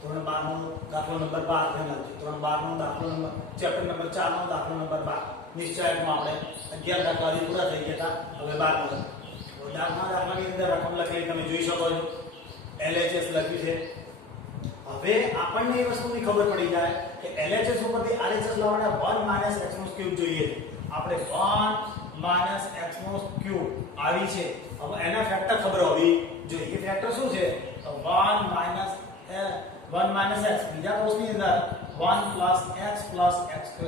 ધોરણ 12 નો દાખલો number 12 final છે. ધોરણ 12 નો દાખલો નંબર ચેપ્ટર નંબર 4 નો દાખલો નંબર 12 નિશ્ચયકમાં આપણે 11 દાખલાથી પૂરા થઈ ગયા હતા. હવે 12 તો દાખલાની અંદર રકમ લખેલી તમે જોઈ શકો છો. LHS લખ્યું છે. હવે આપણને એ વસ્તુની ખબર પડી જાય કે LHS ઉપરથી RHS લાવવાના 1 - x³ જોઈએ. આપણે 1 - x³ આવી છે. હવે એના ફેક્ટર ખબર હોવી જોઈએ. એ ફેક્ટર શું છે? તો 1 - x બીજા કોષની અંદર 1 + x + x².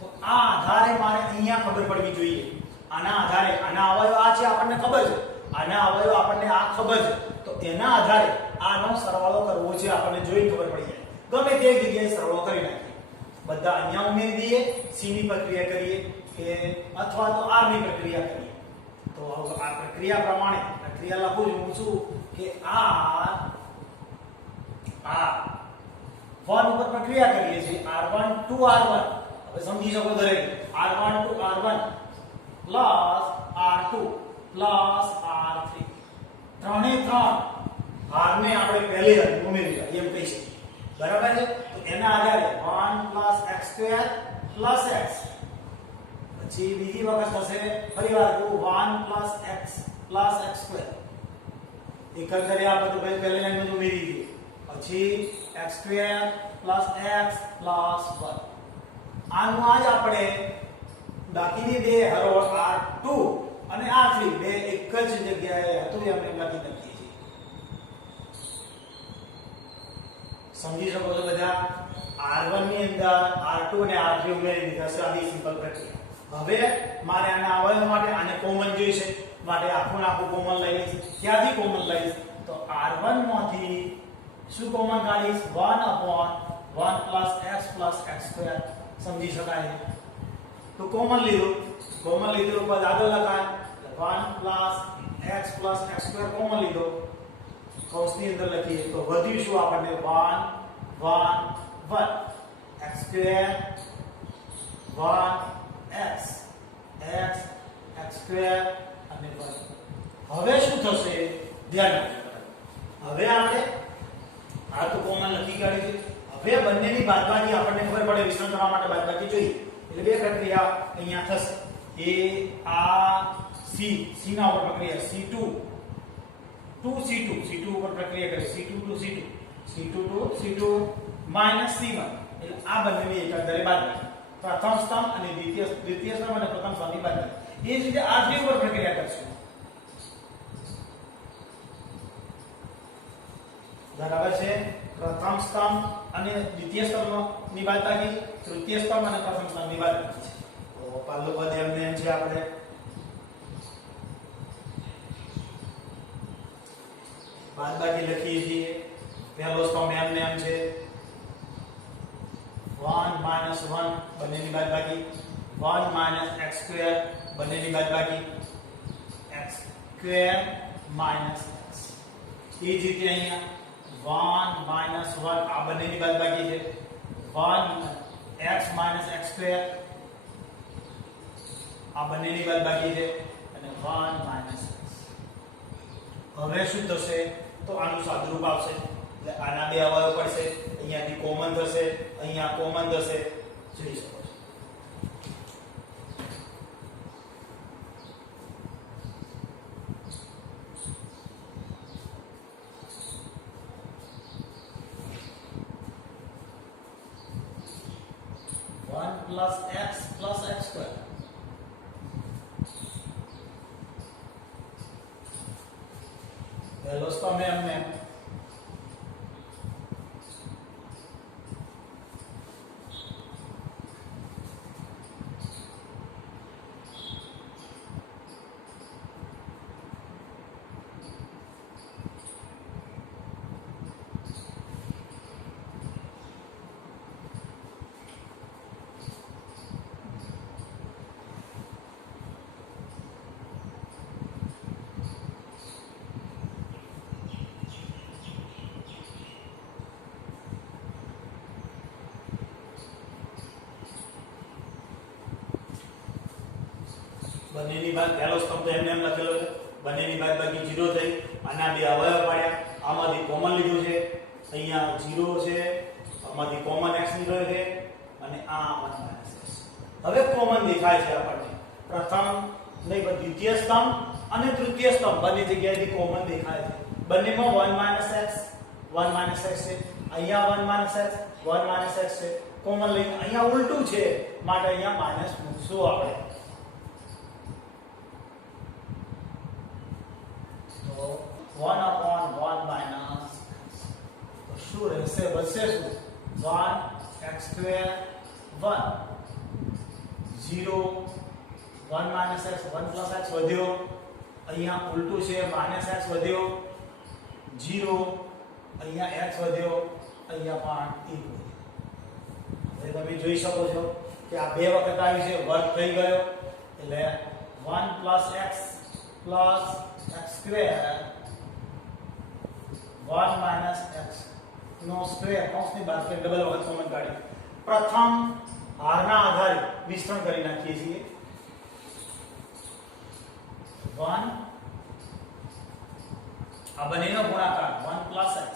તો આ આધારે મારે અહીંયા ખબર પડવી જોઈએ. આના આધારે આના અવયવ આ છે આપણને ખબર છે. આના અવયવ આપણને આ ખબર છે. તો એના આધારે આનો સરવાળો કરવો છે આપણને જોઈ ખબર પડી જાય. ગમે તે જગ્યાએ સરવાળો કરી નાખીએ. બધા અહીંયા ઉમેરી દઈએ, c ની પ્રક્રિયા કરીએ કે અથવા તો r ની પ્રક્રિયા કરીએ. તો આ પ્રક્રિયા પ્રમાણે પ્રક્રિયા લખું છું કે r 1 ઉપર પ્રક્રિયા કરીએ છીએ. r1 to r1 હવે સમજી શકો દરેક. r1 to r1 plus r2 plus r3 ત્રણે ત્રણ r ને આપણે પહેલી વાર ઉમેરી દીધા એમ કહી શકીએ. બરાબર છે? તો એના આધારે 1 + x² + x પછી બીજી વખત થશે ફરીવાર 1 + x + x². એકંદરે આ બધું પહેલી લાઈનમાં ઉમેરી દીધું. પછી x² + x + 1 આનું આજ આપણે બાકીની બે હરોળ r2 અને r3 બે એક જ જગ્યાએ હતું એ આપણે લખી નાખીએ છીએ. સમજી શકો છો બધા? r1 ની અંદર r2 અને r3 ઉમેરી દીધા છે. આની સિમ્પલ પ્રક્રિયા. હવે મારે આના અવયવ માટે આને કોમન જોઈશે. માટે આખું કોમન લઈ લઈશ. ક્યાંથી કોમન લઈશ? તો r1 માંથી શું કોમન કાઢીશ? 1/1 + x + x². સમજી શકાય? તો કોમન લીધું પદ આગળ લખાય. 1 + x + x² કોમન લીધો. કૌંસની અંદર લખીએ તો વધ્યું શું આપણને? 1 1 1 x² 1 x x x² અને 1. હવે શું થશે? ધ્યાન રાખજો. હવે આપણે આ તો કોમન લખી કાઢી છે. હવે બંનેની બાદબાકી આપણને ખબર પડે. વિસ્તરણ કરવા માટે બાદબાકી જોઈએ. એટલે બે પ્રક્રિયા અહીંયા થશે. આ c ના ઉપર પ્રક્રિયા c2 to c2 ઉપર પ્રક્રિયા કરે. c2 to c2 to c2 - c1. એટલે આ બંનેની એકંદરે બાદબાકી. પ્રથમ સ્તંભ અને દ્વિતીય સ્તંભ અને પ્રથમ સ્તંભની બાદબાકી. એ જ રીતે r3 ઉપર પ્રક્રિયા કરશું. બરાબર છે? પ્રથમ સ્તંભ અને દ્વિતીય સ્તંભની બાદબાકી, તૃતીય સ્તંભ અને પ્રથમ સ્તંભની બાદબાકી છે. તો પહેલું પદ એમને એમ છે. આપણે બાદબાકી લખીએ છીએ. પહેલો સ્તંભ એમને એમ છે. 1 - 1 બંનેની બાદબાકી, 1 - x² બંનેની બાદબાકી, x² - x. એ જ રીતે અહીંયા 1 - 1 આ બંનેની બાદબાકી છે. 1 x - x² આ બંનેની બાદબાકી છે અને 1 - x. હવે શું થશે? તો આનું સાદુરૂપ આવશે. એટલે આના બે અવયવ પડશે. અહીંયાથી કોમન થશે, અહીંયા કોમન થશે. જોઈ શકો છો. + x + x². પહેલો સ્તંભ એમને બંનેની બાદ પહેલો સ્તંભ તો એમને એમ લખેલો છે. બંનેની બાદબાકી 0 થઈ. આના બે અવયવ પાડ્યા. આમાંથી કોમન લીધું છે. અહીંયા 0 છે, આમાંથી કોમન x નીકળે છે અને આ 1 x. હવે કોમન દેખાય છે આપણને. પ્રથમ નહીં પણ દ્વિતીય સ્તંભ અને તૃતીય સ્તંભ બંને જગ્યાએથી કોમન દેખાય છે. બંનેમાં 1 x છે. અહીંયા 1 x 1 x છે. કોમન લઈને અહીંયા ઉલટું છે માટે અહીંયા માઈનસ મૂકશું આપણે. તો 1/1 માઈનસ શું રહેશે? બચશે શું? 1 x² 1 0 1 - x 1 + x વધ્યો. અહીંયા ઉલટું છે -x વધ્યો 0 અહીંયા x વધ્યો અહીંયા પણ 1 વધ્યો. હવે તમે જોઈ શકો છો કે આ બે વખત આવી છે, વર્ગ થઈ ગયો એટલે 1 + x + x² 1 - x નો સ્ક્વેર કૌંસની બહાર કે ડબલ વખત કોમન કાઢી. પ્રથમ હારના આધારે વિસ્તરણ કરી નાખીએ છીએ. 1 આ બંનેનો ગુણાકાર 1 + x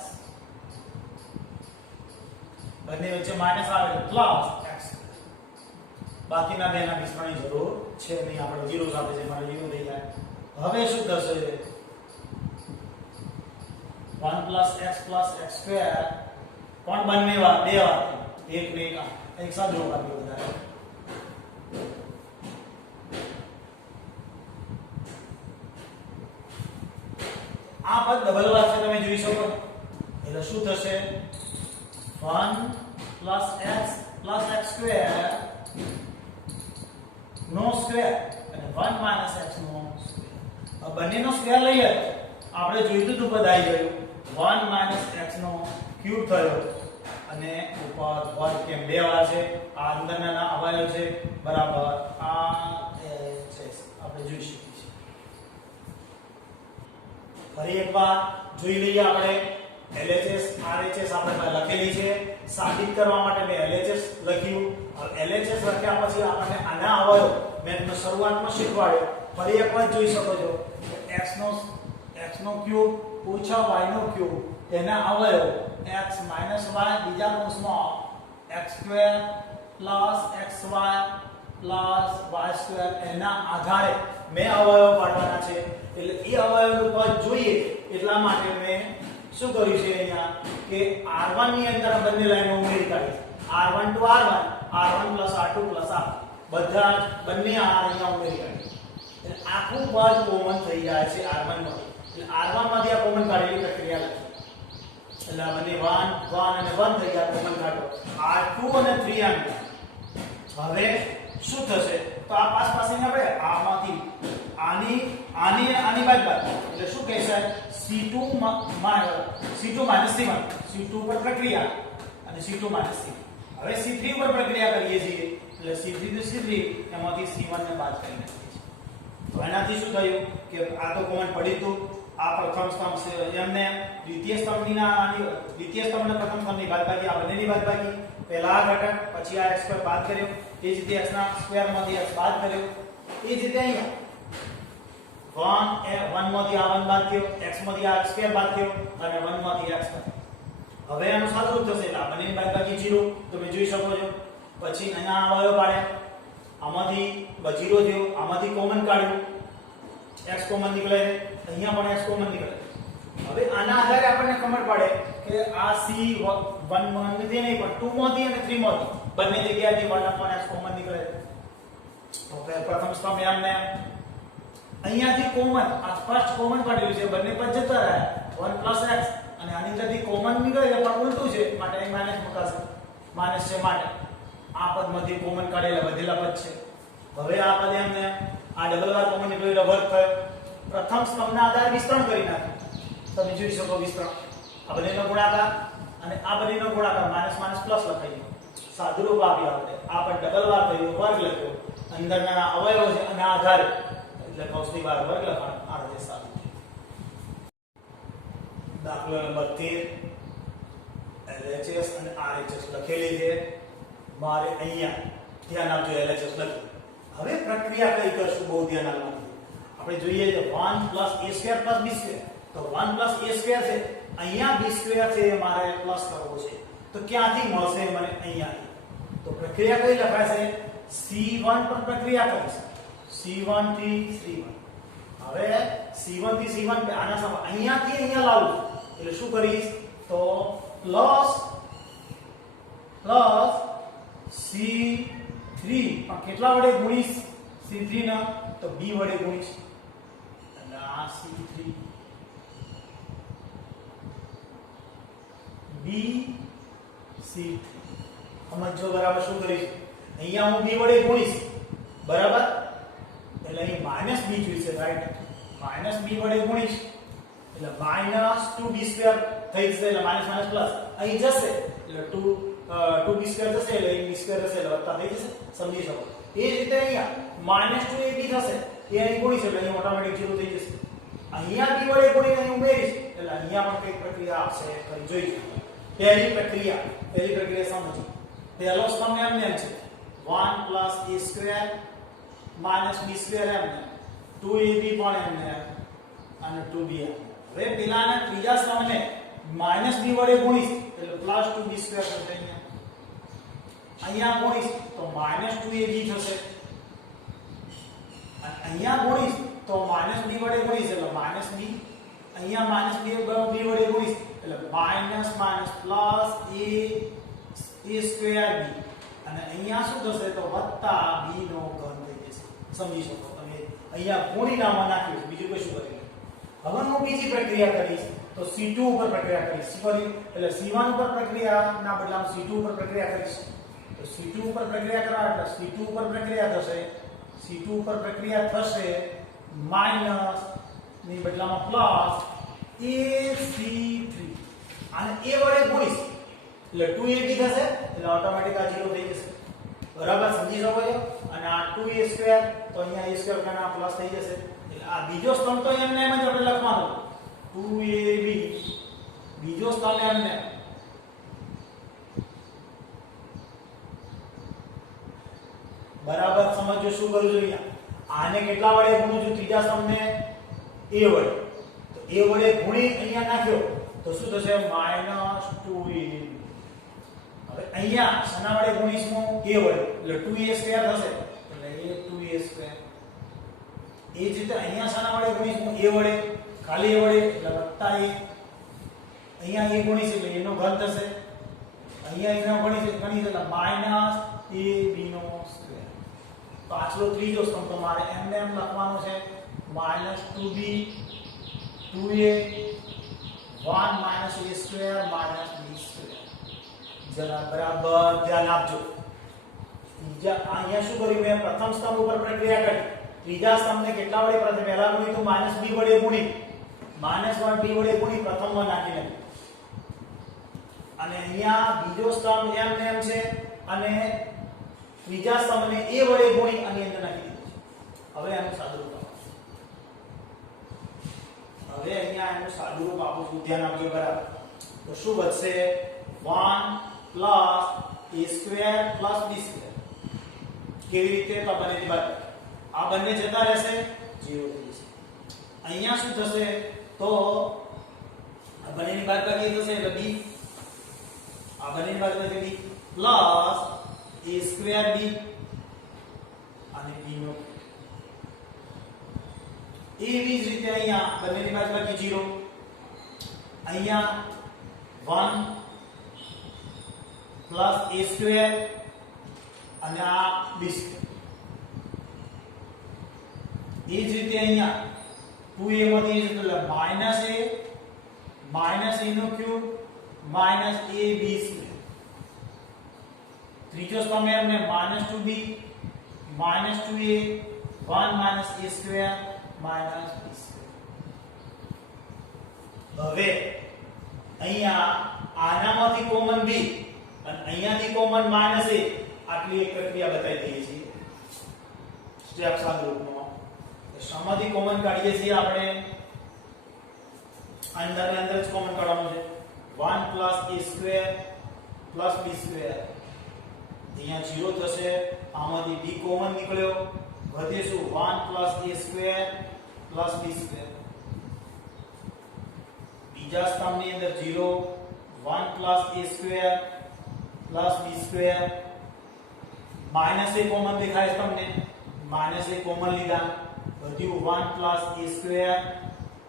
બંને વચ્ચે માઈનસ આવે પ્લસ x. બાકીના બેના વિસ્તરણની જરૂર છે નહીં, આપણે 0 સાથે છે મારે 0 થઈ જાય. હવે શું થશે? 1 + x + x² પણ બંને વાર બે વાર એક ને એક સાથે જોડાવી વધારે. આ પદ ડબલ વાર છે તમે જોઈ શકો. એટલે શું થશે? 1 + x + x² નો સ્ક્વેર અને 1 - x નો સ્ક્વેર. આ બંનેનો સ્ક્વેર લઈએ આપણે જોઈતું હતું પદ આવી ગયું 1 - x નો ક્યુબ થયો અને ઉપર વર્ગ કેમ બે વાર છે. આ અંદરના અવયવ છે બરાબર આ છે આપણે જોઈ શકીએ છીએ. ફરી એકવાર જોઈ લઈએ આપણે. LHS RHS આપણે લખેલી છે. સાબિત કરવા માટે મેં LHS લખ્યું. હવે LHS લખ્યા પછી આપણને આના અવયવ મેં તમને શરૂઆતમાં શીખવાડ્યો. ફરી એકવાર જોઈ શકો છો x નો ક્યુબ ઓછા y નો ક્યુબ તેના અવયવ x - y બીજા કૌંસમાં x² + xy + y² એના આધારે મેં અવયવ પાડવાના છે. એટલે એ અવયવનું પદ જોઈએ એટલા માટે મેં શું કર્યું છે અહીંયા કે r1 ની અંદર બંને લાઈનો ઉમેરી કાઢી. r1 to r1 r1 + r2 + r બધા બંને r અહીંયા ઉમેરી કાઢી. એટલે આખું પદ કોમન થઈ જાય છે r1 માંથી. એટલે r1 માંથી આ કોમન કાઢેલી પ્રક્રિયા લખી. એટલે આ બંને 1 1 અને 1 થઈ ગયા કોમન કાઢો. r2 અને 3 આમ. હવે શું થશે? તો આ પાસની આપણે આમાંથી આની બાદ એટલે શું કહેશે? C2 - C1 C2 પર પ્રક્રિયા અને C2 - C3. હવે C3 પર પ્રક્રિયા કરીએ છીએ એટલે C3 to C3 એમાંથી C1 ને બાદ કરી નાખીએ છીએ. તો એનાથી શું થયું કે આ તો કોમન પડી હતું. આ પ્રથમ સ્તંભ છે એમને દ્વિતીય સ્તંભ અને પ્રથમ સ્તંભની બાદબાકી આ બંનેની બાદબાકી. પહેલા આ ઘટક પછી આ x² બાદ કર્યો. એ જ રીતે x ના સ્ક્વેરમાંથી x બાદ કર્યો. એ જ રીતે અહીંયા 1 માંથી આ 1 બાદ થયો, x માંથી આ x² બાદ થયો અને 1 માંથી x બાદ. હવે આનું સાદુરૂપ થશે એટલે આ બંનેની બાદબાકી 0 તમે જોઈ શકો છો. પછી અહીંયા અવયવ પાડ્યા. આમાંથી 0 થયો, આમાંથી કોમન કાઢ્યું x કોમન નીકળે, અહીંયા પણ x કોમન નીકળે. હવે આના આધારે આપણને ખબર પડે કે આ C1 માંથી નહીં પણ 2 માંથી અને 3 માંથી બંને જગ્યાએથી 1/x કોમન નીકળે. તો પ્રથમ સ્તંભ એમને અહીંયાથી કોમન આ ફર્સ્ટ કોમન કાઢેલું છે બંને પદ જતા રહ્યા 1 + x અને આની અંદરથી કોમન નીકળે છે પણ ઉલટું છે માટે અહીં માઈનસ મુકાશે. માઈનસ છે માટે આ પદમાંથી કોમન કાઢેલા વધેલા પદ છે. હવે આ પદ એમને આ ડબલ વાર કોમન નીકળ્યું એટલે વર્ગ થયો. પ્રથમ સ્તંભના આધારે વિસ્તરણ કરી નાખ્યું. તમે જોઈ શકો વિસ્તરણ આ બંનેનો ગુણાકાર અને આ બંનેનો ગુણાકાર માઈનસ પ્લસ લખાઈ ગયો. સાદુરૂપ આપ્યું આપણે. આ પર ડબલ વાર થયો વર્ગ લખ્યો. અંદરના અવયવો છે અને આધારે એટલે કૌંસની બહાર વર્ગ લખવાનો. આ રીતે સાદું. દાખલો નંબર 13 LHS અને RHS લખેલી છે. મારે અહીંયા ધ્યાન આપજો LHS લખ્યું. હવે પ્રક્રિયા કઈ કરશું બહુ ધ્યાન આપવાનું. આપણે જોઈએ છે 1 + a² + b². તો 1 + a² છે અહીંયા b સ્ક્વેર છે એ મારે પ્લસ કરવો છે તો ક્યાંથી મળશે મને અહીંયાથી તો પ્રક્રિયા કઈ લખાશે c1 પર પ્રક્રિયા કરીશ c1 થી c1 હવે c1 થી c1 આના સમ અહીંયાથી અહીંયા લાવું એટલે શું કરીશ તો પ્લસ c3 પણ કેટલા વડે ગુણીશ c3 ના તો b વડે ગુણીશ એટલે આ c3 b c3 સમજો બરાબર શું કરીશ અહીંયા હું b વડે ગુણીશ બરાબર એટલે અહીં માઈનસ b જોઈશે રાઈટ માઈનસ b વડે ગુણીશ એટલે માઈનસ 2b સ્ક્વેર થઈ જશે એટલે માઈનસ માઈનસ પ્લસ અહીં જશે એટલે 2b સ્ક્વેર જશે એટલે અહીં b સ્ક્વેર જશે એટલે વત્તા થઈ જશે સમજી શકો એ જ રીતે અહીંયા માઈનસ 2ab થશે એ અહીં ગુણીશ એટલે અહીં ઓટોમેટિક 0 થઈ જશે અહીંયા b વડે ગુણીને અહીં ઉમેરીશ એટલે અહીંયા પણ કઈ પ્રક્રિયા આવશે કરી જોઈશું પહેલી પ્રક્રિયા સમજો પહેલો સ્તંભ એમને એમ છે 1 plus a square minus b square એમને 2ab પણ એમને અને 2b હવે પેલાના ત્રીજા સ્તંભને માઈનસ b વડે ગુણીશ એટલે પ્લસ 2b સ્ક્વેર થશે અહીંયા ગુણીશ તો માઈનસ 2ab થશે અહીંયા ગુણીશ તો માઈનસ b વડે ગુણીશ એટલે માઈનસ b અહીંયા માઈનસ b વડે ગુણીશ એટલે minus minus plus a square b અને અહીંયા શું થશે તો વત્તા b નો ઘન થઈ જશે સમજી શકો તમે અહીંયા ગુણી નામમાં નાખ્યું બીજું કશું કરી હવે હું બીજી પ્રક્રિયા કરીશ તો c2 ઉપર પ્રક્રિયા કરીશ સોરી એટલે c1 ઉપર પ્રક્રિયા ના બદલામાં c2 ઉપર પ્રક્રિયા કરીશ તો c2 ઉપર પ્રક્રિયા કરવા એટલે c2 ઉપર પ્રક્રિયા થશે c2 ઉપર પ્રક્રિયા થશે માઈનસ ની બદલામાં પ્લસ ac3 અને a વડે ગુણીશ એટલે 2ab થશે એટલે ઓટોમેટિક આ 0 થઈ જશે બરાબર સમજી શકો છો અને આ 2a સ્ક્વેર તો અહીંયા a સ્ક્વેર kana પ્લસ થઈ જશે એટલે આ બીજો સ્તંભ તો એમને એમ જ આપણે લખવાનો 2ab બીજો સ્તંભ એમને બરાબર સમજો શું કરું જોઈએ આને કેટલા વડે ગુણું છું ત્રીજા સ્તંભને a વડે તો a વડે ગુણી અહીંયા નાખ્યો તો શું થશે -2ab હવે અહીંયા શેના વડે ગુણીશું a વડે એટલે 2a સ્ક્વેર થશે એટલે a 2a સ્ક્વેર એ જ રીતે અહીંયા શેના વડે ગુણીશું a વડે ખાલી a વડે એટલે વત્તા a અહીંયા a ગુણીશ એટલે એનો ઘન થશે અહીંયા એનો ગણીશ એટલે માઈનસ ab નો સ્ક્વેર પાછલો ત્રીજો સ્તંભ તમારે એમને એમ લખવાનો છે -2b 2a 1 minus a square minus b square જરા બરાબર ધ્યાન આપજો અહીંયા શું કર્યું મેં પ્રથમ સ્તંભ ઉપર પ્રક્રિયા કરી ત્રીજા સ્તંભને કેટલા વડે પ્રથમ પહેલા ગુણી તો -b વડે ગુણી -1b વડે ગુણી પ્રથમમાં નાખી નાખી અને અહીંયા બીજો સ્તંભ એમ છે અને ત્રીજા સ્તંભને a વડે ગુણી આની અંદર નાખી દીધું છે હવે આનું સાદુરૂપ હવે અહીંયા એનું સાદુરૂપ આપું છું ધ્યાન આપજો બરાબર તો શું બચશે 1 plus a square plus b square કેવી રીતે તો બંનેની બાદ આ બંને જતા રહેશે 0 થઈ જશે અહીંયા શું થશે તો આ બંનેની બાદ કરીએ થશે એટલે b આ બંનેની બાદ કરીએ b plus a square b અને b નો એવી જ રીતે અહીંયા બંનેની બાદ બાકી 0 અહીંયા 1 plus a square અને આ b square એ જ રીતે અહીંયા 2a માંથી એટલે minus a નો ક્યુબ minus ab square ત્રીજો સ્તંભ એમને -2b -2a 1 minus a square minus b square હવે અહીંયા આનામાંથી કોમન b અને અહીંયાથી કોમન માઈનસ a આટલી એક પ્રક્રિયા બતાવી દઈએ છીએ સ્ટેપ સાદુરૂપમાં શમાંથી કોમન કાઢીએ છીએ આપણે અંદર જ કોમન કાઢવાનું છે 1 plus a square plus b square અહીંયા 0 થશે આમાંથી b કોમન નીકળ્યો વધે શું 1 plus a square plus b square બીજા સ્તંભની અંદર 0 1 plus a square plus b square minus a common દેખાય તમને માઈનસ a કોમન લીધા વધ્યું 1 plus a square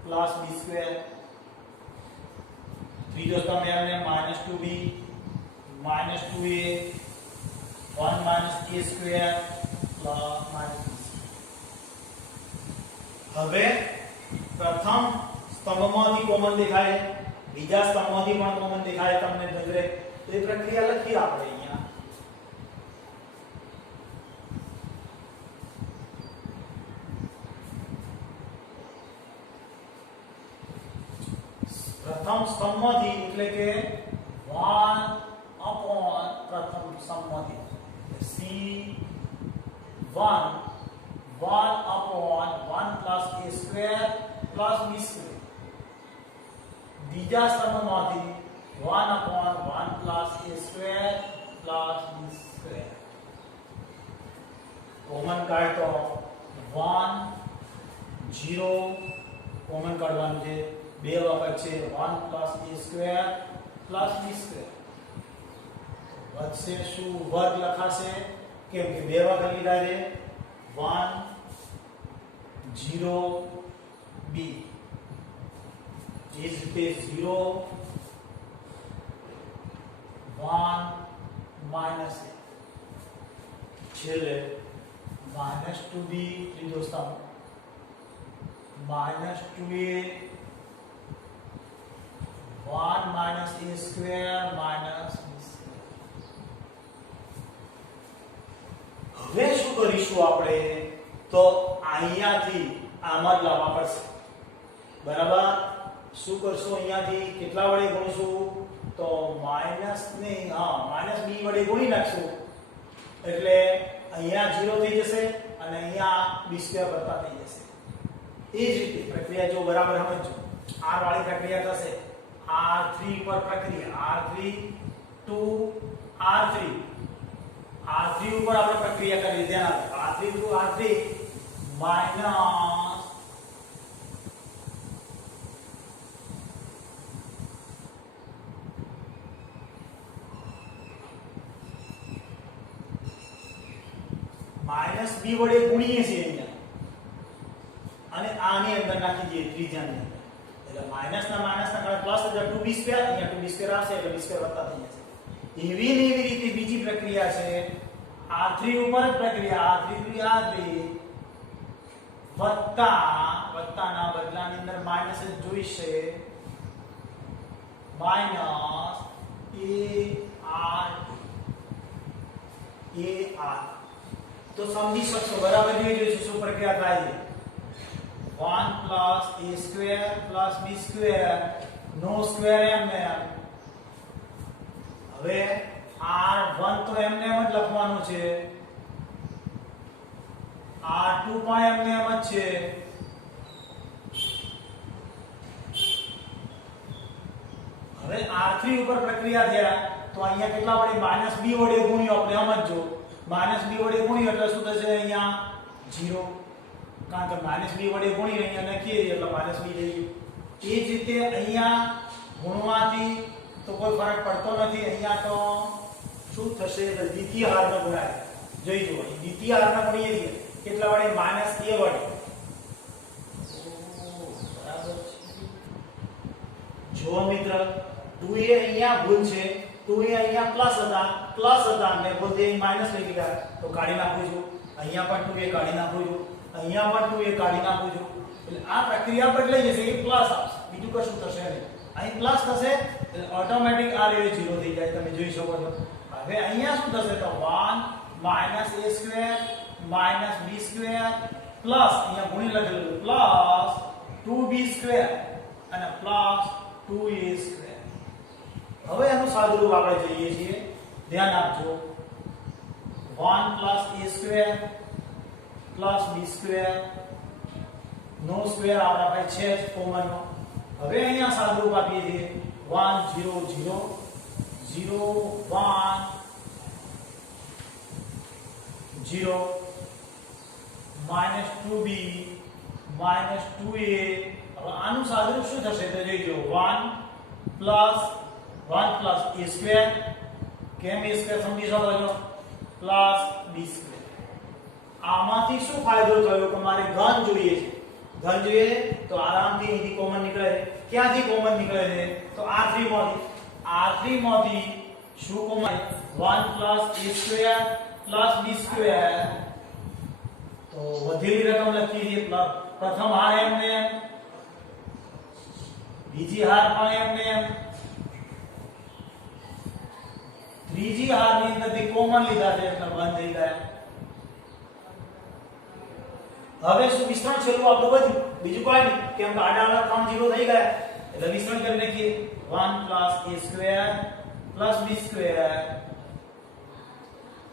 plus b square ત્રીજો સ્તંભ એમને minus 2b minus 2a 1 minus a square plus minus b હવે પ્રથમ સ્તંભમાંથી કોમન દેખાય બીજા સ્તંભમાંથી પણ કોમન દેખાય તમને નજરે તો એ પ્રક્રિયા લખી આપણે અહીંયા પ્રથમ સ્તંભમાંથી એટલે કે 1 upon પ્રથમ સ્તંભમાંથી c1 1 upon 1 plus a square plus b square બીજા સ્તંભમાંથી 1 upon 1 plus a square plus b square common કાઢો 1 0 કોમન કાઢવાનું છે બે વખત છે 1 plus a square plus b square વધશે શું વર્ગ લખાશે કેમ કે બે વખત લીધા છે 1 0 b is it 0 1 minus a છેલ્લે minus 2b ત્રીજો સ્તંભ minus 2a 1 minus a square minus b square હવે શું કરીશું આપણે તો અહીંયાથી આમાં જ લાવવા પડશે બરાબર શું કરશું અહીંયાથી કેટલા વડે ગુણશું તો માઈનસ ને માઈનસ b વડે ગુણી નાખશું એટલે અહીંયા 0 થઈ જશે અને અહીંયા b સ્ક્વેર કરતા થઈ જશે એ જ રીતે પ્રક્રિયા જો બરાબર સમજો r વાળી પ્રક્રિયા થશે r3 પર પ્રક્રિયા r3 to r3 r3 ઉપર આપણે પ્રક્રિયા કરી ધ્યાન આપો r3 to r3 minus minus b વડે ગુણીએ છીએ અહીંયા અને આની અંદર નાખી દઈએ ત્રીજાની અંદર એટલે માઈનસ ના કારણે પ્લસ એટલે 2b સ્ક્વેર અહીંયા 2b સ્ક્વેર આવશે એટલે b સ્ક્વેર વત્તા થઈ જશે એવી ને એવી રીતે બીજી પ્રક્રિયા છે r3 ઉપર જ પ્રક્રિયા r3 to r3 વત્તાના બદલાની અંદર માઈનસ જ જોઈશે માઈનસ ar તો સમજી શકશો બરાબર જોઈ જોઈશું શું પ્રક્રિયા થાય છે 1 plus a square plus b square no square એમને હવે r1 તો એમને એમ જ લખવાનું છે r2 પણ એમને એમ જ છે હવે r3 ઉપર પ્રક્રિયા થયા તો અહીંયા કેટલા વડે -b વડે ગુણ્યો આપણે સમજો -b વડે ગુણ્યો એટલે શું થશે અહીંયા 0 કારણ કે -b વડે ગુણી અહીંયા લખીએ એટલે -b થઈ ગયું એ જ રીતે અહીંયા ગુણવાથી તો કોઈ ફરક પડતો નથી અહીંયા તો શું થશે તો દ્વિતીય હારનો ગુણાય જોઈ જુઓ દ્વિતીય હારનો ગુણીએ છીએ કેટલા વડે -a વડે બરાબર જો મિત્ર 2a અહીંયા ભૂલ છે 2a અહીંયા પ્લસ હતા મેં બોલતે માઈનસ લઈ લીધા તો કાઢી નાખું છું અહીંયા પણ 2a કાઢી નાખું છું અહીંયા પણ 2a કાઢી નાખું છું એટલે આ પ્રક્રિયા બદલાઈ જશે કે પ્લસ આવશે બીજું કશું થશે નહીં અહીં પ્લસ થશે એટલે ઓટોમેટિક આ રેવે 0 થઈ જાય તમે જોઈ શકો છો હવે અહીંયા શું થશે તો 1 a square b square plus અહીંયા ગુણી લખેલું પ્લસ 2b સ્ક્વેર અને પ્લસ 2a સ્ક્વેર હવે આનું સાદુરૂપ આપણે જોઈએ છીએ ધ્યાન આપજો 1 a square plus b square નો સ્ક્વેર આપણા પાસે છે જ કોમન નો હવે અહીંયા સાદુરૂપ આપીએ છીએ 1 0 0 0 1 0 -2b -2a હવે આનું સાદુરૂપ શું થશે તો જોઈજો 1 પ્લસ 1 પ્લસ a સ્ક્વેર કેમ a સ્ક્વેર સમજી શકો છો પ્લસ b સ્ક્વેર આમાંથી શું ફાયદો થયો કે મારે ઘન જોઈએ છે ઘન જોઈએ તો આરામથી અહીંથી કોમન નીકળે ક્યાંથી કોમન નીકળે છે તો r3 માંથી શું common 1 plus a square plus b square તો વધેલી રકમ લખી છે પ્રથમ હાર એમને એમ બીજી હાર પણ એમને એમ ત્રીજી હાર ની અંદરથી કોમન લીધા છે એટલે બંધ થઈ ગયા હવે શું વિસ્તરણ છેલ્લું આપણું બધું બીજું કોઈ નહીં કેમ કે આડા 3 0 થઈ ગયા એટલે વિસ્તરણ કરી નાખીએ 1 plus a square plus b square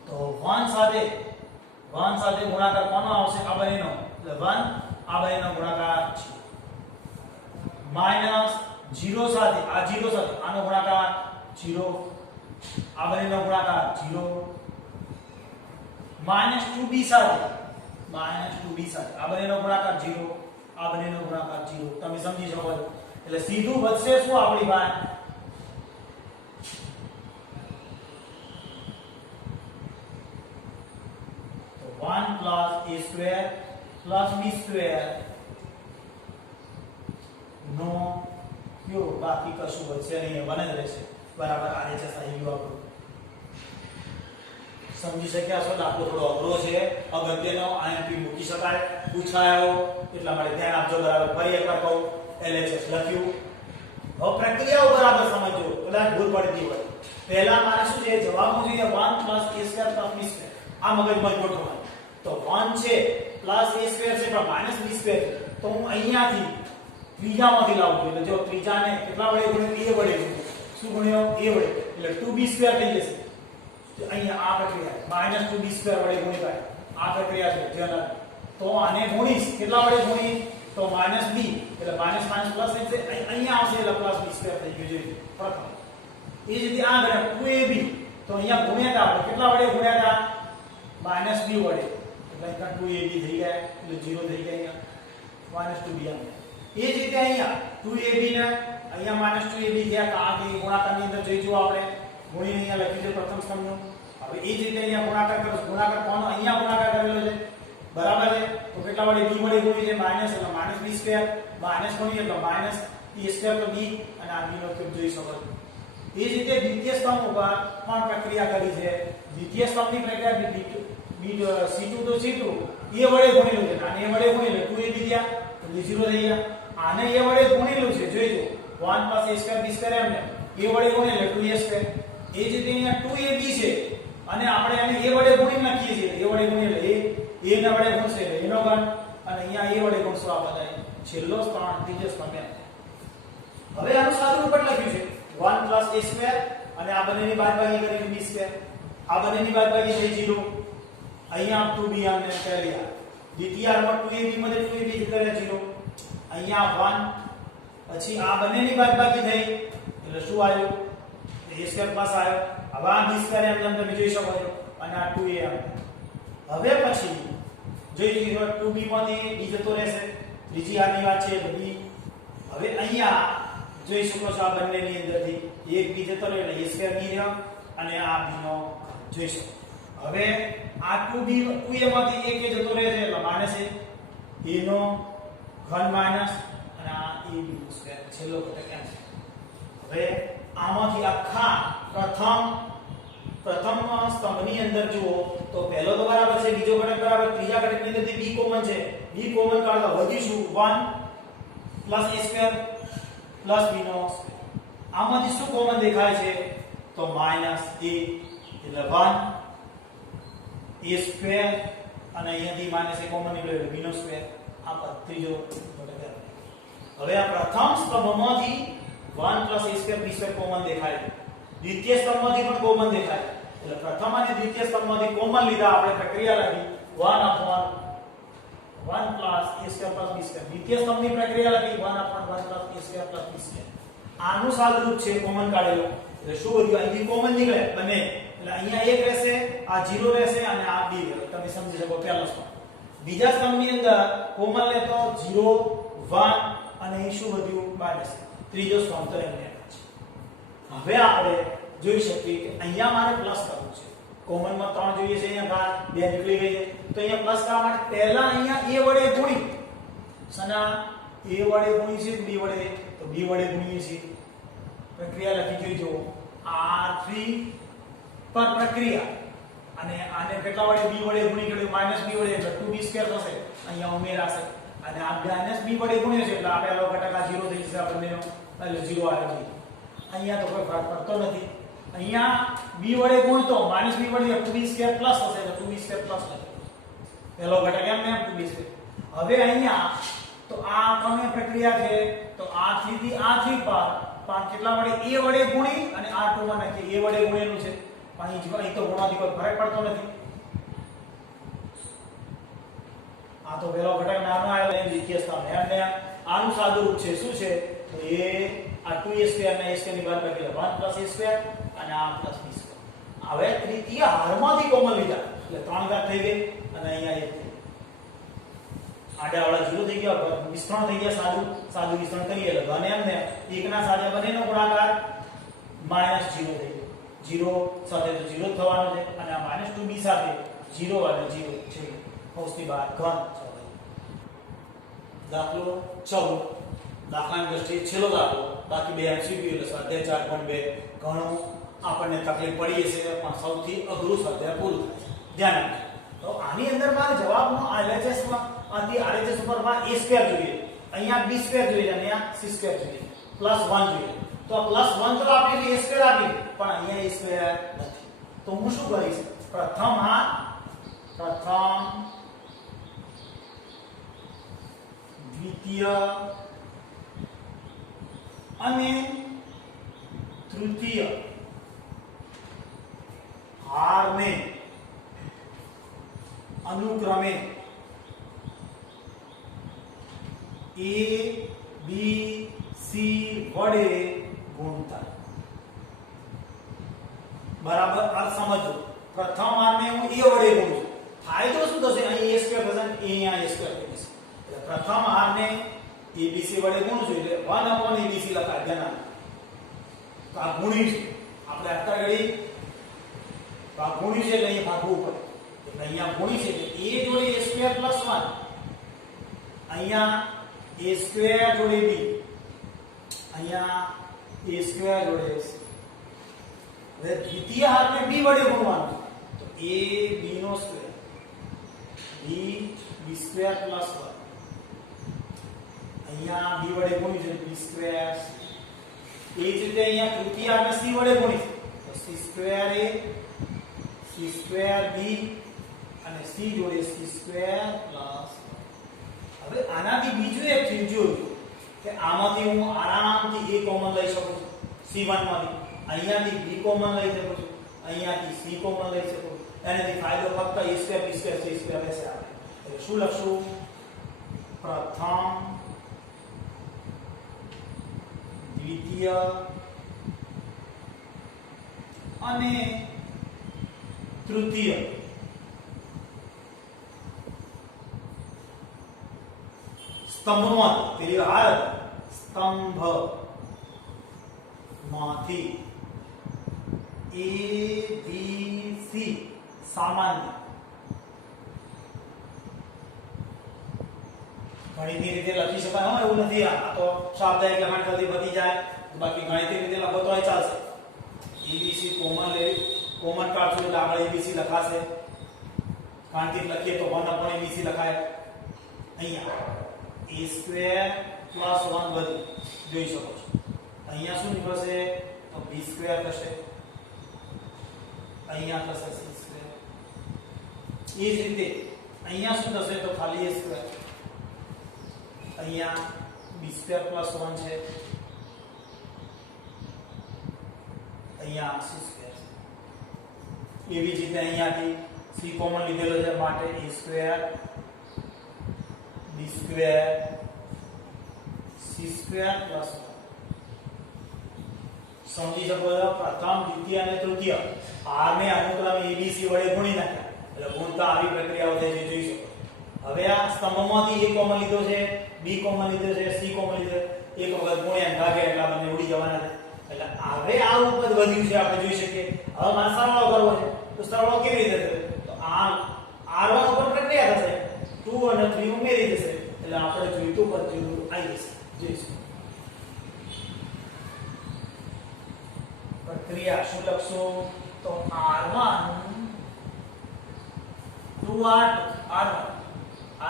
તો 1 સાથે ગુણાકાર કોનો આવશે આ બંનેનો એટલે 1 આ બંનેનો ગુણાકાર છે માઈનસ 0 સાથે આ 0 સાથે આનો ગુણાકાર 0 આ બંનેનો ગુણાકાર 0 માઈનસ 2b સાથે આ બંનેનો ગુણાકાર 0 આ બંનેનો ગુણાકાર 0 તમે સમજી શકો છો એટલે સીધું વધશે શું આપણી પાસે તો 1 plus a square plus b square નો ક્યો બાકી કશું વધશે નહીં 1 જ રહેશે બરાબર RHS આવી ગયું આપણું સમજી શક્યા છો દાખલો થોડો અઘરો છે અગત્યનો IMP મૂકી શકાય પૂછાયો એટલા માટે ધ્યાન આપજો બરાબર ફરી એકવાર કહું LHS લખ્યું હવે પ્રક્રિયાઓ બરાબર સમજો કદાચ ભૂલ પડતી હોય પહેલા મારે શું છે જવાબમાં જોઈએ 1 plus a square plus b square આ મગજમાં ગોઠવવાનું તો 1 છે પ્લસ a સ્ક્વેર છે પણ માઈનસ b સ્ક્વેર તો હું અહીંયાથી ત્રીજામાંથી લાવું છું એટલે જો ત્રીજાને કેટલા વડે ગુણ્યો a વડે ગુણ્યો શું ગુણ્યો a વડે એટલે 2b સ્ક્વેર થઈ જશે અહીંયા આ પ્રક્રિયા -2b સ્ક્વેર વડે ગુણી કાઢ આ પ્રક્રિયા છે જેના તો આને ગુણીશ કેટલા વડે ગુણી તો -b એટલે માઈનસ માઈનસ પ્લસ એટલે અહીંયા આવશે એટલે પ્લસ b સ્ક્વેર થઈ ગયું છે પ્રથમ એ જ રીતે આ ગણે 2ab તો અહીંયા ગુણ્યા હતા આપણે કેટલા વડે ગુણ્યા હતા -b વડે એટલે અહીંયા 2ab થઈ ગયા એટલે 0 થઈ ગયા અહીંયા -2b એ જ રીતે અહીંયા 2ab ને અહીંયા -2ab થયા તો આ ગુણાકારની અંદર જોઈજો આપણે ગુણીને અહીંયા લખી દો પ્રથમ સ્તંભનો હવે એ જ રીતે અહીંયા ગુણાકાર કોનો અહીંયા ગુણાકાર કરેલો છે બરાબર છે તો કેટલા વડે b વડે ગુણી છે માઈનસ એટલે -b સ્ક્વેર માઈનસ ગુણી એટલે -a સ્ક્વેર તો b અને આ b નો ક્યુબ જોઈ શકો છો એ જ રીતે દ્વિતીય સ્તંભ ઉપર પણ પ્રક્રિયા કરી છે દ્વિતીય સ્તંભની પ્રક્રિયા c2 તો c2 એ વડે ગુણેલું છે આને એ વડે ગુણેલું 2ab થયા તો 0 થઈ ગયા આને એ વડે ગુણેલું છે જોઈજો 1 + a સ્ક્વેર b સ્ક્વેર એમ ને a વડે ગુણેલું 2a સ્ક્વેર એ જ રીતે અહીંયા 2ab છે અને આપણે આને a વડે ગુણી નાખીએ છીએ a વડે ગુણીએ એટલે a ના વડે ગુણશે એટલે એનો ઘન અને અહીંયા a વડે ગુણશો આ બધા છેલ્લો સ્થાન ત્રીજો સ્થાન હવે આનું સાદું રૂપ લખ્યું છે 1 + a સ્ક્વેર અને આ બંનેની બાદબાકી કરીને b સ્ક્વેર આ બંનેની બાદબાકી થઈ 0 અહીંયા 2b આને કર્યા દ્વિતીય આરમાં 2ab मध्ये 2ab કરે 0 અહીંયા 1 પછી આ બંનેની બાદબાકી થઈ એટલે શું આવ્યું a સ્ક્વેર પ્લસ આવ્યો હવે આ b સ્ક્વેર એમ તમે જોઈ શકો છો અને આ 2a હવે પછી જોઈ લીધું 2b માંથી b જતો રહેશે ત્રીજી આની વાત છે b હવે અહીંયા જોઈ શકો છો આ બંનેની અંદરથી એક b જતો રહે એટલે a સ્ક્વેર b રહ્યો અને આ b નો જોઈ શકો હવે આ 2a માંથી એક જતો રહે છે એટલે માઈનસ a નો ઘન માઈનસ અને આ ab સ્ક્વેર છેલ્લો ઘટક કેમ છે હવે આમાંથી આખા પ્રથમ સ્તંભની અંદર જુઓ તો પહેલો તો બરાબર છે બીજો ઘટક બરાબર ત્રીજા ઘટકની અંદરથી b કોમન છે b કોમન કાઢતા વધીશું 1 + a સ્ક્વેર પ્લસ b નો આમાંથી શું કોમન દેખાય છે તો -a એટલે 1 a સ્ક્વેર અને અહીંયાથી -a કોમન નીકળ્યો એટલે b નો સ્ક્વેર આ ત્રીજો ઘટક હવે આ પ્રથમ સ્તંભમાંથી 1 + a square b square common દેખાય દ્વિતીય સ્તંભમાંથી પણ કોમન દેખાય એટલે પ્રથમ અને દ્વિતીય સ્તંભમાંથી કોમન લીધા આપણે પ્રક્રિયા લખી 1 + a square plus b square દ્વિતીય સ્તંભની પ્રક્રિયા લખી 1 + a square plus b square આનું સાદુરૂપ છે કોમન કાઢેલો એટલે શું વધ્યું અહીંથી કોમન નીકળે બને એટલે અહીંયા 1 રહેશે આ 0 રહેશે અને આ b રહેશે તમે સમજી શકો પહેલો સ્તંભ બીજા સ્તંભની અંદર કોમન લે તો 0 1 અને અહીં શું વધ્યું માઇનસ. ત્રીજો સ્તંભ તો એમને એમ છે. હવે આપણે જોઈ શકીએ કે અહીંયા મારે પ્લસ કરવું છે. કોમનમાં 3 જોઈએ છે, અહીંયા ઘાત 2 નીકળી ગઈ છે. તો અહીંયા પ્લસ કરવા માટે પહેલા અહીંયા a વડે ગુણી સના a વડે ગુણી છે, b વડે તો b વડે ગુણીએ છીએ. પ્રક્રિયા લખી જોજો r3 પર પ્રક્રિયા અને આને કેટલા વડે b વડે ગુણી કર્યું -b વડે એટલે 2b² થશે. અહીંયા ઉમેરાશે અને આ -b વડે ગુણ્યો છે એટલે આ પહેલો ઘટક આ 0 થઈ જશે. આ બંનેનો એટલે 0 આવે છે. અહીંયા તો કોઈ ફરક પડતો નથી. અહીંયા b વડે ગુણતો -b વડે 2b² પ્લસ થશે એટલે 2b² પ્લસ થશે. પહેલો ઘટક એમ ને 2b². હવે અહીંયા તો આ ત્રણે પ્રક્રિયા છે તો r3 થી r3 પર કેટલા વડે a વડે ગુણી અને r2 માં નાખી. a વડે ગુણેલું છે અહીં તો ગુણવાથી કોઈ ફરક પડતો નથી. આ તો પેલો ઘટક નાનો આવેલો એ દ્વિતીય સ્થાન અને આનું સાદું રૂપ છે શું છે તો a આ 2a² ને a² ની બહાર કાઢી 1 + a² અને આ + b². હવે તૃતીય હારમાંથી કોમન લીધા એટલે 3 ઘાત થઈ ગઈ અને અહીંયા 1 થઈ. આડાવાળા 0 થઈ ગયા, વિસ્તરણ થઈ ગયા, સાદું વિસ્તરણ કરીએ એટલે ઘન એમ ને 1 ના સાથે બંનેનો ગુણાકાર -0 થઈ ગયો. 0 સાથે તો 0 થવાનો છે અને આ -2b સાથે 0 અને 0 છે. કૌંસની બહાર ઘન. દાખલો 14 દાખલાની દ્રષ્ટિએ છેલ્લો દાખલો. બાકી બે MCQ એટલે સ્વાધ્યાય 4.2 ઘણું આપણને તકલીફ પડી હશે પણ સૌથી અઘરું સ્વાધ્યાય પૂરું થાય. ધ્યાન રાખજો. તો આની અંદર મારે જવાબનો LHS માં આથી RHS ઉપર માં a² જોઈએ, અહીંયા b² જોઈએ અને અહીંયા c² જોઈએ, +1 જોઈએ. તો +1 તો આપેલી a² આપેલી પણ અહીંયા a² નથી. તો હું શું કરીશ પ્રથમ દ્વિતીય અને તૃતીય હારને અનુક્રમે a b c વડે ગુણતા. બરાબર અર્થ સમજો. પ્રથમ હારને હું a વડે ગુણું. ફાયદો શું થશે અહીં a² થશે અને અહીંયા a² થઈ જશે. એટલે પ્રથમ હારને abc વડે ગુણું છું એટલે 1/abc લખાય. ધ્યાન તો આ ગુણી છે આપણે અત્યારે ઘડી આ ગુણી છે એટલે અહીં ભાગવું પડે એટલે અહીંયા ગુણી છે એટલે a જોડે a² + 1 અહીંયા a² જોડે b અહીંયા a² જોડે c. હવે દ્વિતીય હારને b વડે ગુણવાનું તો a b નો સ્ક્વેર b b² + 1 અહીંયા b વડે ગુણી છે b² એ જ રીતે અહીંયા તૃતીય હારને c વડે ગુણી તો c² a c² b અને c જોડે c² + હવે આનાથી બીજું એક ચીજ જોયું કે આમાંથી હું આરામથી a કોમન લઈ શકું છું c1 માંથી, અહીંયાથી b કોમન લઈ શકું છું, અહીંયાથી c કોમન લઈ શકું છું. એનાથી ફાયદો ફક્ત a² b² c² રહેશે. એટલે શું લખશું પ્રથમ દ્વિતીય અને તૃતીય સ્તંભમાં પેલી હાર સ્તંભમાંથી a b c સામાન્ય. ગણિતની રીતે લખી શકાય એવું નથી. આ તો સાપ્તાહિક લખાણ જલ્દી વધી જાય. બાકી ગણિતની રીતે લખો તોય ચાલશે. abc કોમન લેવી, કોમન કાઢશું એટલે આપણે abc લખાશે. ગાણિતિક લખીએ તો 1/abc લખાય. અહીંયા a² + 1 વધુ જોઈ શકો છો. અહીંયા શું નીકળશે તો b² થશે, અહીંયા થશે c². એ જ રીતે અહીંયા શું થશે તો ખાલી a², અહીંયા b² + 1 છે, અહીંયા c². એવી જ રીતે અહીંયાથી c કોમન લીધેલો છે માટે a² b² c² + 1 સમજી શકો છો. પ્રથમ દ્વિતીય અને તૃતીય હારને અનુક્રમે abc વડે ગુણી નાખ્યા એટલે ગુણતા આવી પ્રક્રિયાઓ થાય છે જોઈ શકો. હવે આ સ્તંભમાંથી a કોમન લીધો છે b કોમન લીધો છે, c કોમન લીધો છે, એક વખત ગુણ્યા ભાગે એટલે બંને ઉડી જવાના છે. એટલે હવે આ ઉપદ વધ્યું છે આપણે જોઈ શકીએ. હવે મારે સરવાળો કરવો છે તો સરવાળો કેવી રીતે થશે? તો આ r1 ઉપર પ્રક્રિયા થશે, 2 અને 3 ઉમેરી દેશે એટલે આપણે જોઈતું પદ જરૂર આવી જશે. જોઈશું પ્રક્રિયા શું લખશું? તો r1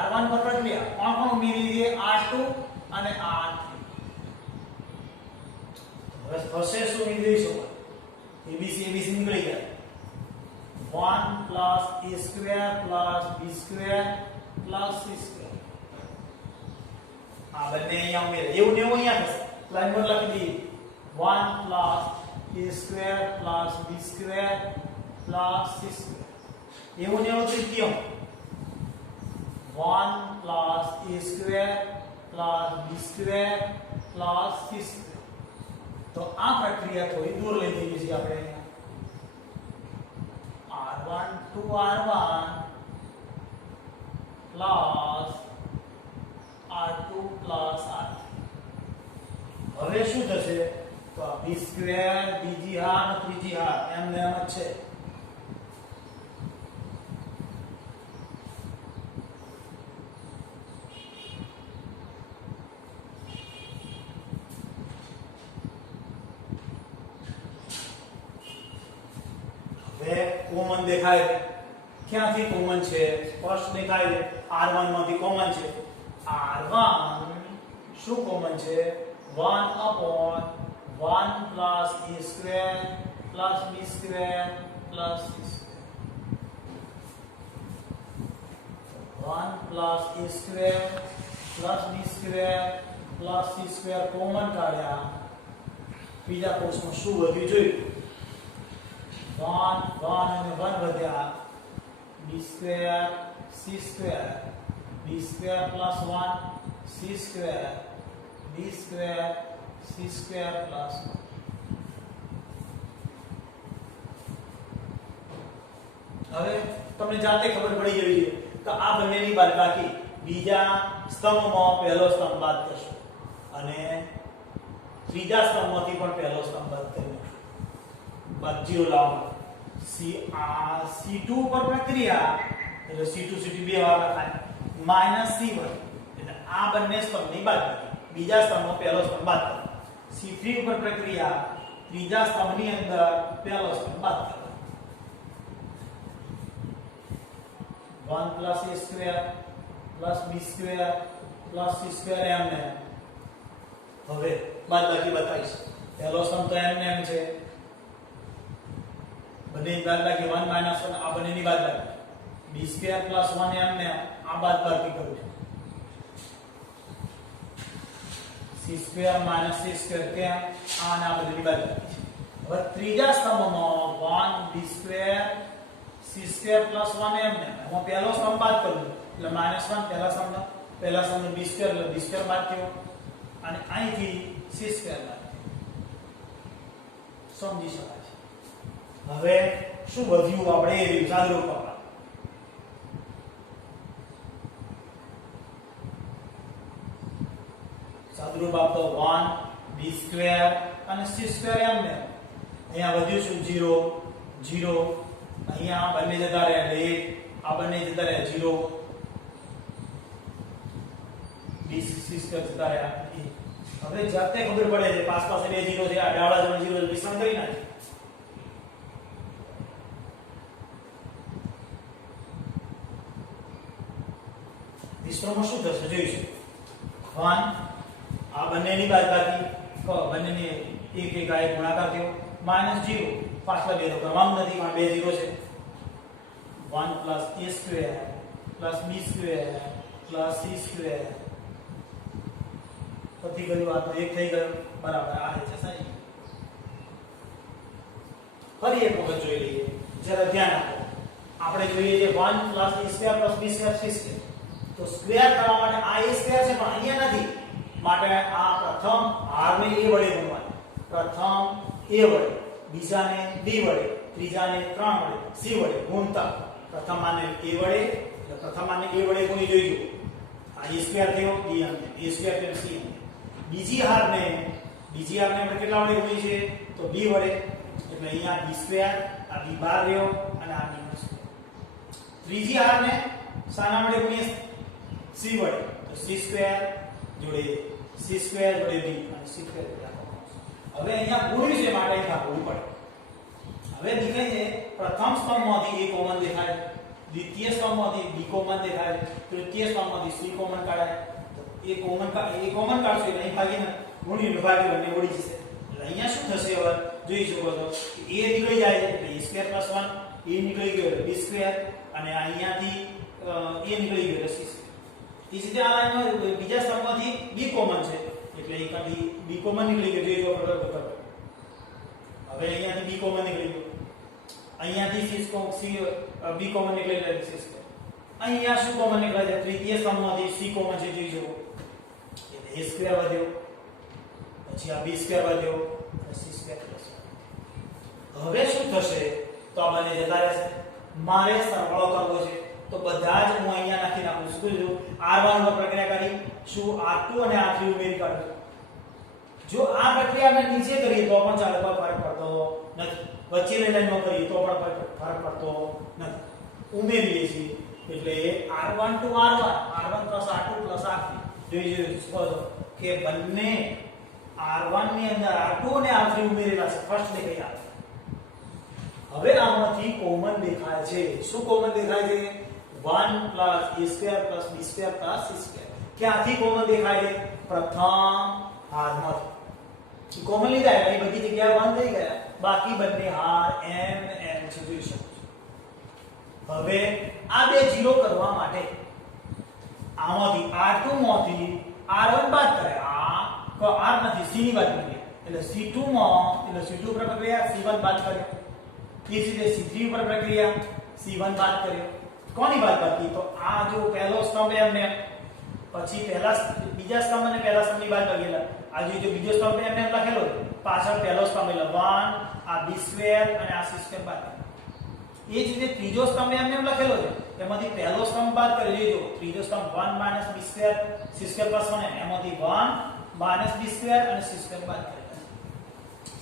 r1 પર પ્રક્રિયા કોણ કોણ ઉમેરી દે? r2 અને r3. હવે થશે શું એ જોઈશું. abc નીકળી ગયા. 1 plus a square plus b square plus c square. આ બંને અહીંયા ઉમેરે એવું ને એવું અહીંયા થશે. લાઈન પર લખી દઈએ 1 plus a square plus b square plus c square. એવું ને એવું તૃતીય 1 plus a square plus b square plus c square. તો આ પ્રક્રિયા થોડી દૂર લઈ જઈએ છીએ આપણે. r1 to r1 plus r2 plus r3. હવે શું થશે? તો આ b સ્ક્વેર બીજી હાર અને ત્રીજી હાર એમ ને એમ જ છે. કોમન દેખાય ક્યાંથી કોમન છે? સ્પષ્ટ દેખાય r1 માંથી કોમન છે. r1 શું કોમન છે? 1 upon 1 plus a square plus b square plus c square. 1 plus a square plus b square plus c square common કાઢ્યા. બીજા કોષમાં શું વધ્યું જોયું? 1 અને 1 વધ્યા. b square c square b square plus 1 c square b square c square plus 1. હવે તમને જાતે ખબર પડી જવી જોઈએ કે આ બંનેની બાદબાકી બીજા સ્તંભમાં પહેલો સ્તંભ બાદ કરશો અને ત્રીજા સ્તંભમાંથી પણ પહેલો સ્તંભ બાદ કરી નાખો. બાદ 0 લાવો. C2 પર પ્રક્રિયા એટલે C2 બે વાર થાય -C1 એટલે આ બંને સ્તંભની બાદબાકી બીજા સ્તંભનો પહેલો સ્તંભ બાદ કરો. C3 ઉપર પ્રક્રિયા ત્રીજા સ્તંભની અંદર પહેલો સ્તંભ બાદ કરો. 1 plus a square plus b square plus c square એમને હવે બાદબાકી બતાવીશ. પહેલો સ્તંભ તો એમ છે, બંનેની બાદબાકી 1 - 1 આ બંનેની બાદબાકી b square plus 1 એમને આ બાદબાકી કરું છું. c square minus c square ત્યાં આ અને આ બંનેની બાદબાકી છે. હવે ત્રીજા સ્તંભમાં 1 b square c square plus 1 એમને હું પહેલો સ્તંભ બાદ કરું એટલે -1 પહેલા સ્તંભનો b square એટલે b square બાદ થયો અને અહીંથી c square બાદ સમજી શકાય છે. હવે શું વધ્યું? આપણે એ સાદુરૂપ આપવા. સાદુરૂપ આપતો 1 b square અને c square એમને અહીંયા વધ્યું શું? 0 0 અહીંયા બંને જતા રહ્યા એટલે 1 આ બંને જતા રહ્યા 0 b c square જતા રહ્યા 1. હવે જાતે ખબર પડે છે પાસ પાસે બે 0 છે, આ ડાળા જોડે 0 વિસ્તરણ કરી નાખે. વિસ્તરણમાં શું થશે જોઈશું. 1 આ બંનેની બાદબાકી બંનેને એક આ ગુણાકાર થયો -0 પાછલા બે તો કરવાનું નથી કારણ બે 0 છે. 1 plus a square plus b square plus c square પતી ગયું. આ તો એક થઈ ગયું બરાબર. આ છે સાહેબ. ફરી એક વખત જોઈ લઈએ જરા ધ્યાન આપો. આપણે જોઈએ છે 1 plus a square plus b square c square. તો સ્ક્વેર કરવા માટે આ a સ્ક્વેર છે પણ અહીંયા નથી માટે આ પ્રથમ r ને a વડે ગુણવાનું. પ્રથમ a વડે, બીજાને b વડે, ત્રીજાને 3 વડે c વડે ગુણતા પ્રથમ આને a વડે એટલે પ્રથમ આને a વડે ગુણી જોઈજો આ a સ્ક્વેર થયો b a square plus c બીજી હારને આપણે કેટલા વડે ગુણીએ છીએ તો b વડે એટલે અહીંયા b સ્ક્વેર આ b બહાર રહ્યો અને આ b સ્ક્વેર ત્રીજી હારને શાના વડે ગુણીએ c વડે તો c સ્ક્વેર જોડે b અને c સ્ક્વેર હવે અહીંયા ગુણ્યું છે માટે અહીં આપવું પડે હવે દેખાય છે પ્રથમ સ્તંભમાંથી a કોમન દેખાય દ્વિતીય સ્તંભમાંથી b કોમન દેખાય તૃતીય સ્તંભમાંથી c કોમન કાઢાય તો a કોમન કાઢશે એટલે અહીં ભાગીને ગુણ્યું વિભાગી બંને ઉડી જશે એટલે અહીંયા શું થશે હવે જોઈ શકો છો કે a નીકળી જાય એટલે a સ્ક્વેર પ્લસ 1 a નીકળી ગયો એટલે b સ્ક્વેર અને અહીંયાથી a નીકળી ગયો એટલે c સ્ક્વેર એ જ રીતે આ લાઈનમાં બીજા સ્તંભમાંથી b કોમન છે એટલે અહીંયાથી b કોમન નીકળી ગયો જોઈ લો બરાબર હવે અહીંયાથી b કોમન નીકળી ગયો અહીંયાથી b કોમન નીકળે એટલે c સ્ક્વેર અહીંયા શું કોમન નીકળે છે તૃતીય સ્તંભમાંથી c કોમન છે જોઈ શકો એટલે a સ્ક્વેર વધ્યો પછી આ b સ્ક્વેર વધ્યો અને c સ્ક્વેર પ્લસ હવે શું થશે તો આ બંને જતા રહેશે મારે સરવાળો કરવો છે તો બધા જ હું અહીંયા નાખી નાખું શું જો r1 પર પ્રક્રિયા કરી શું r2 અને r3 ઉમેરી કાઢું જો આ પ્રક્રિયા આપણે નીચે કરીએ તો પણ ચાલે કોઈ ફરક પડતો નથી વચ્ચે લાઈનમાં કરીએ તો પણ ફરક પડતો નથી ઉમેરીએ છીએ એટલે r1 to r1 r1 + r2 + r3 જોઈ શકો કે બંને r1 ની અંદર r2 અને r3 ઉમેરેલા છે ફર્સ્ટ દેખાય હવે આમાંથી કોમન દેખાય છે શું કોમન દેખાય છે 1 + a² + b² + c² ક્યાંથી કોમન દેખાય છે પ્રથમ હારમાંથી કોમન લીધા એટલે બધી જગ્યાએ 1 થઈ ગયા બાકી બંને હાર m છે જોઈ શકો છો હવે આ બે 0 કરવા માટે આમાંથી r2 માંથી r1 બાદ કરે આ તો r નથી c ની બાદ કરીએ એટલે c2 માં એટલે c2 પર પ્રક્રિયા c1 બાદ કરે એ જ રીતે c3 પર પ્રક્રિયા c1 બાદ કર્યો કોની બાદ બાકી તો આ જો પહેલો સ્તંભ એમને પછી બીજા સ્તંભ અને પહેલા સ્તંભની બાદ ભાગેલા આ જો બીજો સ્તંભ એમને લખેલો પાછળ પહેલો સ્તંભ એટલે 1 આ b સ્ક્વેર અને આ c સ્ક્વેર બાદ એ જ રીતે ત્રીજો સ્તંભ એમને લખેલો છે એમાંથી પહેલો સ્તંભ બાદ કરી લેજો ત્રીજો સ્તંભ 1 - b સ્ક્વેર c સ્ક્વેર + 1 એમાંથી 1 - b સ્ક્વેર અને c સ્ક્વેર બાદ કરી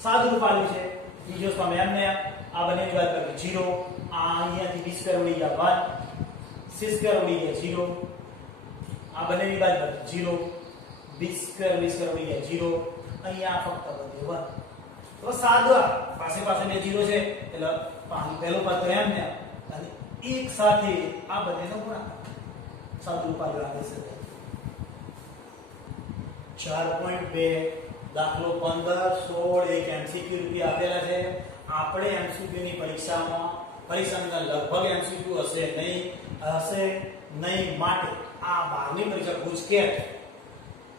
સાદું રૂપ આવ્યું છે ત્રીજો સ્તંભ એમને આ બંનેની બાદ કરી 0 આ અહીંયાથી b સ્ક્વેર ઉડી ગયા 1 c સ્ક્વેર ઉડી ગયા 0 આ બંનેની બાદ કરી 0 b સ્ક્વેર ઉડી ગયા 0 અહીંયા ફક્ત વધે 1 તો સાદા પાસે બે 0 છે એટલે પહેલો પદ તો એમને અને એક સાથે આ બંનેનો ગુણાકાર સાદું રૂપ આવે છે 4.2 દાખલો 15 16 એક MCQ રૂપી આપેલા છે આપણે MCQ ની પરીક્ષાની અંદર લગભગ MCQ હશે નહીં માટે આ 12ની પરીક્ષા ગુજકેટ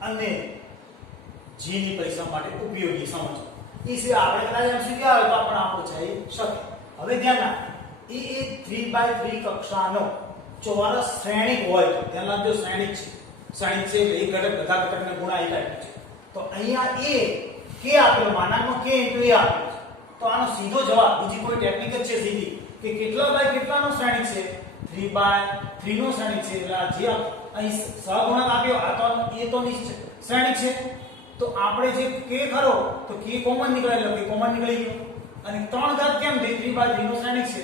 અને જી ની પરીક્ષા માટે ઉપયોગી સમજો એ સિવાય આપણે કદાચ MCQ આવે તો પણ આપણો છે શકે હવે ધ્યાન રાખો એ 3/3 કક્ષાનો ચોરસ શ્રેણિક હોય તો ધ્યાન રાખજો શ્રેણિક છે એટલે એક ઘટક બધા ઘટકને ગુણાય ટાઈપ છે તો અહીંયા a k આપેલો માનાંકમાં k * a આપેલો છે તો આનો સીધો જવાબ બીજી કોઈ ટેકનિક જ છે સીધી કે કેટલા બાય કેટલાનો શ્રેણિક છે 3/3 નો શ્રેણિક છે એટલે જે અહીં સહગુણક આપ્યો આ તો એ તો શ્રેણિક છે તો આપણે જે k ખરો તો k કોમન નીકળે એટલે k કોમન નીકળી ગયો અને 3 ઘાત કેમ છે 3/3 નો શ્રેણિક છે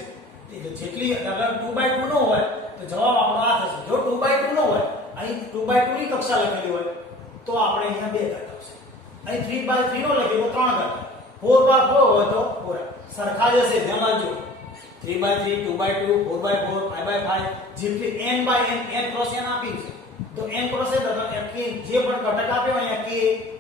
એટલે જેટલી અગર 2/2 નો હોય તો જવાબ આપણો આ થશે જો 2/2 નો હોય અહીં 2/2 ની કક્ષા લખેલી હોય તો આપણે અહીંયા 2 ઘાત આવશે અહીં 3/3 નો લખેલો 3 ઘાત 4/4 હોય તો 4 સરખા જશે ધ્યાન રાખજો 3/3 2/2 4/4 5/5 જેટલી n ક્રોસ n આપી છે તો n ક્રોસ n કે જે પણ ઘટક આપ્યો અહીંયા k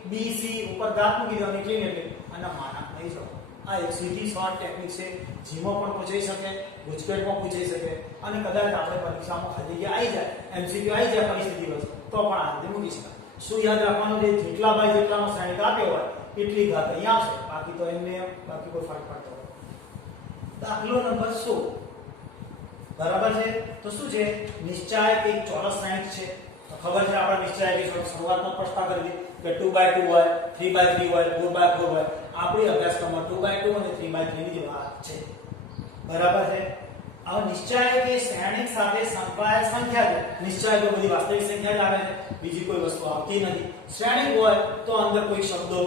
b c ઉપર ઘાત મૂકી દેવાની એટલે આના માનાંક લઈ જાઓ આ એક સીધી શોર્ટ ટેકનિક છે જીમાં પણ પૂછાઈ શકે ગુજકેટમાં પૂછાઈ શકે અને કદાચ આપણે પરીક્ષામાં ખાલી જગ્યા આવી જાય MCQ આવી જાય પરિસ્થિતિ વસ્તુ તો પણ આ રીતે મૂકી શકાય શું યાદ રાખવાનું છે જેટલા બાય જેટલાનો શ્રેણિક આપ્યો હોય એટલી ઘાત અહીંયા આવશે બાકી તો એમને બાકી કોઈ ફરક પડતો હોય દાખલો નંબર 16 બરાબર છે તો શું છે નિશ્ચાયક એક ચોરસ શ્રેણિક છે તો ખબર છે આપણે નિશ્ચાયક એક શરૂઆતમાં પ્રશ્ન કરી દીધી કે 2/2 હોય 3/3 હોય 4/4 હોય આપણી અભ્યાસક્રમમાં 2/2 અને 3/3 ની વાત છે બરાબર છે હવે નિશ્ચાયક એ શ્રેણિક સાથે સંકળાયેલ સંખ્યા છે. નિશ્ચાયક તો બધી વાસ્તવિક સંખ્યા જ આવે છે, બીજી કોઈ વસ્તુ આવતી નથી. શ્રેણિક હોય તો અંદર કોઈ શબ્દો,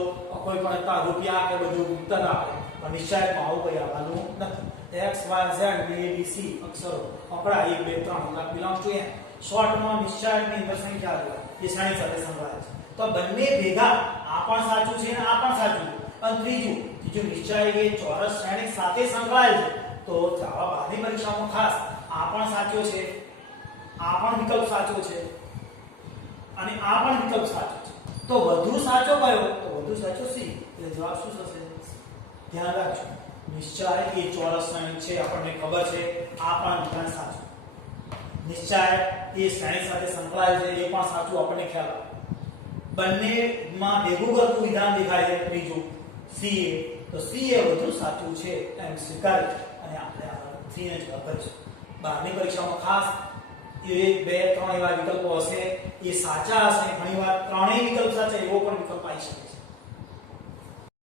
કોઈ પણ રૂપિયા કે બધું ઉત્તર આપે, પણ નિશ્ચાયકમાં આવું કંઈ આવવાનું નથી. x y z a b c અક્ષરો આંકડા 1 2 3 બિલોંગ્સ ટુ n. શોર્ટમાં નિશ્ચાયકની અંદર સંખ્યા હોય એ શ્રેણિક સાથે સંકળાયેલ છે. તો બંને ભેગા આ પણ સાચું છે અને આ પણ સાચું છે. અને ત્રીજું નિશ્ચાયક એ ચોરસ શ્રેણિક સાથે સંકળાયેલ છે. તો જવાબ આની પરીક્ષામાં ખાસ આ પણ સાચો છે, આ પણ વિકલ્પ સાચો છે અને આ પણ વિકલ્પ સાચો છે. તો વધુ સાચો કયો? તો વધુ સાચો સી. એટલે જવાબ શું થશે? ધ્યાન રાખજો, નિશ્ચાયક એ ચોરસ શ્રેણિક છે, આપણને ખબર છે. આ પણ વિધાન સાચું. નિશ્ચાયક એ શ્રેણિક સાથે સંકળાયેલ છે, એ પણ સાચું, આપણને ખ્યાલ આવે. બંનેમાં ભેગું કરતું વિધાન દેખાય છે ત્રીજું સી એ. તો સી એ વધુ સાચું છે એમ સ્વીકારી અને આપણે આ સી ને જવાબ કરીશું. બહારની પરીક્ષામાં ખાસ 1 2 3 એવા વિકલ્પો હશે, એ સાચા હશે. ઘણીવાર ત્રણેય વિકલ્પ સાચા એવો પણ વિકલ્પ આવી શકે છે.